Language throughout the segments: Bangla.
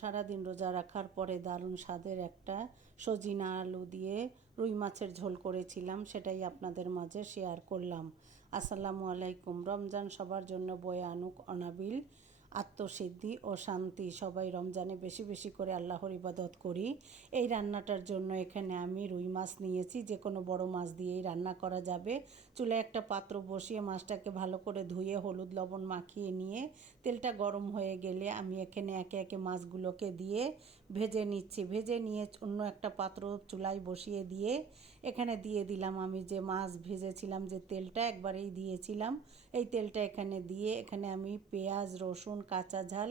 সারাদিন রোজা রাখার পরে দারুণ স্বাদের একটা সজিনা আলু দিয়ে রুই মাছের ঝোল করেছিলাম, সেটাই আপনাদের মাঝে শেয়ার করলাম। আসসালামু আলাইকুম। রমজান সবার জন্য বয়ে আনুক অনাবিল আত্মসিদ্ধি ও শান্তি। সবাই রমজানে বেশি বেশি করে আল্লাহর ইবাদত করি। এই রান্নাটার জন্য এখানে আমি রুই মাছ নিয়েছি, যে কোনো বড় মাছ দিয়েই রান্না করা যাবে। চুলায় একটা পাত্র বসিয়ে মাছটাকে ভালো করে ধুয়ে হলুদ লবণ মাখিয়ে নিয়ে তেলটা গরম হয়ে গেলে আমি এখানে একে একে মাছগুলোকে দিয়ে ভেজে নিচ্ছি। ভেজে নিয়ে অন্য একটা পাত্র চুলায় বসিয়ে দিয়ে এখানে দিয়ে দিলাম আমি যে মাছ ভেজেছিলাম, যে তেলটা একবারেই দিয়েছিলাম, এই তেলটা এখানে দিয়ে এখানে আমি পেঁয়াজ, রসুন, কাঁচা ঝাল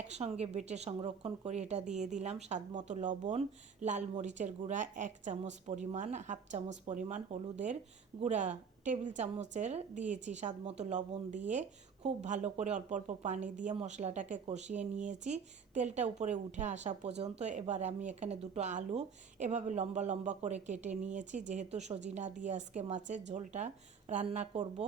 একসঙ্গে বেটে সংরক্ষণ করে এটা দিয়ে দিলাম। স্বাদ মতো লবণ, লাল মরিচের গুঁড়া 1 চামচ পরিমাণ, হাফ চামচ পরিমাণ হলুদের গুঁড়া, টেবিল চামচের দিয়েছি স্বাদ মতো লবণ দিয়ে খুব ভালো করে অল্প অল্প পানি দিয়ে মশলাটাকে কষিয়ে নিয়েছি তেলটা উপরে উঠে আসা পর্যন্ত। এবার আমি এখানে দুটো আলু এভাবে লম্বা লম্বা করে কেটে নিয়েছি, যেহেতু সজিনা দিয়ে আজকে মাছের ঝোলটা রান্না করব।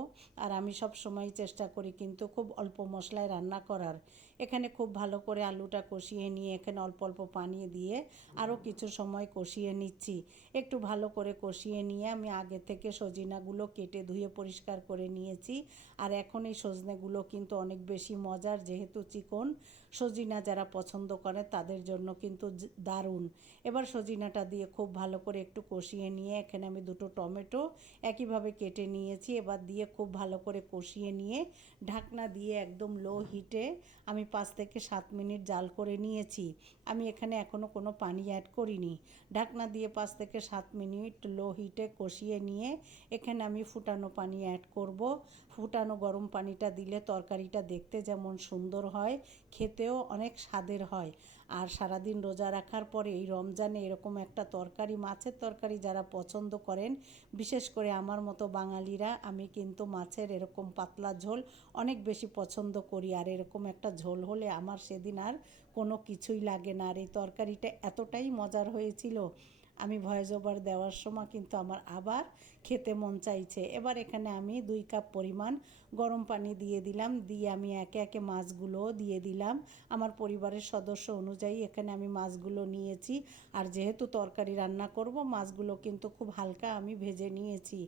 আর আমি সব সময় চেষ্টা করি কিন্তু খুব অল্প মশলায় রান্না করার। এখানে খুব ভালো করে আলুটা কষিয়ে নিয়ে এখানে অল্প অল্প পানি দিয়ে আরও কিছু সময় কষিয়ে নিচ্ছি। একটু ভালো করে কষিয়ে নিয়ে আমি আগে থেকে সজিনাগুলো কেটে ধুয়ে পরিষ্কার করে নিয়েছি। আর এখন এই সজনেগুলো কিন্তু অনেক বেশি মজার, যেহেতু চিকন সজিনা যারা পছন্দ করে তাদের জন্য কিন্তু দারুণ। এবার সজিনাটা দিয়ে খুব ভালো করে একটু কষিয়ে নিয়ে এখানে আমি দুটো টমেটো একইভাবে কেটে নিয়েছি, এবার দিয়ে খুব ভালো করে কষিয়ে নিয়ে ঢাকনা দিয়ে একদম লো হিটে আমি 5 থেকে 7 মিনিট জাল করে নিয়েছি। আমি এখানে এখনও কোনো পানি অ্যাড করিনি। ঢাকনা দিয়ে 5 থেকে 7 মিনিট লো হিটে কষিয়ে নিয়ে এখানে আমি ফুটানো পানি অ্যাড করব। ফুটানো গরম পানিটা দিলে তরকারিটা দেখতে যেমন সুন্দর হয়, খেতেও অনেক স্বাদের হয়। আর সারাদিন রোজা রাখার পরে এই রমজানে এরকম একটা তরকারি, মাছের তরকারি যারা পছন্দ করেন, বিশেষ করে আমার মতো বাঙালিরা, আমি কিন্তু মাছের এরকম পাতলা ঝোল অনেক বেশি পছন্দ করি। আর এরকম একটা ঝোল হলে আমার সেদিন আর কোনো কিছুই লাগে না। আর এই তরকারিটা এতটাই মজার হয়েছিল, আমি ভয়েস ওভার দেওয়ার সময় কিন্তু আমার আবার খেতে মন চাইছে। এবার এখানে আমি 2 কাপ পরিমাণ গরম পানি দিয়ে দিলাম, দিয়ে আমি একে একে মাছগুলোও দিয়ে দিলাম। আমার পরিবারের সদস্য অনুযায়ী এখানে আমি মাছগুলো নিয়েছি। আর যেহেতু তরকারি রান্না করব, মাছগুলো কিন্তু খুব হালকা আমি ভেজে নিয়েছি।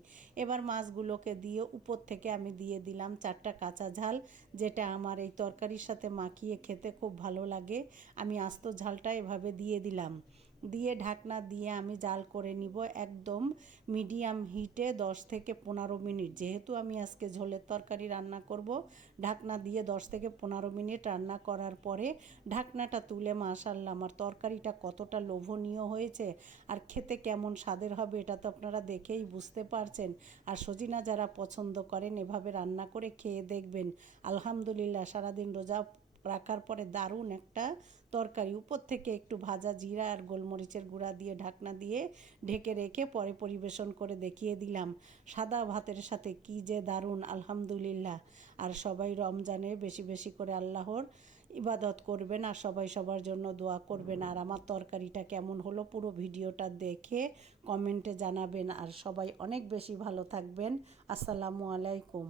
এবার মাছগুলোকে দিয়ে উপর থেকে আমি দিয়ে দিলাম 4টা কাঁচা ঝাল, যেটা আমার এই তরকারির সাথে মাখিয়ে খেতে খুব ভালো লাগে। আমি আস্ত ঝালটা এভাবে দিয়ে দিলাম, দিয়ে ঢাকনা দিয়ে আমি জাল করে নিব একদম মিডিয়াম হিটে 10 থেকে 15 মিনিট। যেহেতু আমি আজকে ঝোলের তরকারি রান্না করব, ঢাকনা দিয়ে 10 থেকে 15 মিনিট রান্না করার পরে ঢাকনাটা তুলে মাশাআল্লাহ আমার তরকারিটা কতটা লোভনীয় হয়েছে আর খেতে কেমন স্বাদের হবে এটা তো আপনারা দেখেই বুঝতে পারছেন। আর সজিনা যারা পছন্দ করেন এভাবে রান্না করে খেয়ে দেখবেন। আলহামদুলিল্লাহ, সারাদিন রোজা রাখার পরে দারুণ একটা তরকারি। উপর থেকে একটু ভাজা জিরা আর গোলমরিচের গুঁড়া দিয়ে ঢাকনা দিয়ে ঢেকে রেখে পরে পরিবেশন করে দেখিয়ে দিলাম। সাদা ভাতের সাথে কি যে দারুণ, আলহামদুলিল্লাহ। আর সবাই রমজানে বেশি বেশি করে আল্লাহর ইবাদত করবেন আর সবাই সবার জন্য দোয়া করবেন। আর আমার তরকারিটা কেমন হলো পুরো ভিডিওটা দেখে কমেন্টে জানাবেন। আর সবাই অনেক বেশি ভালো থাকবেন। আসসালামু আলাইকুম।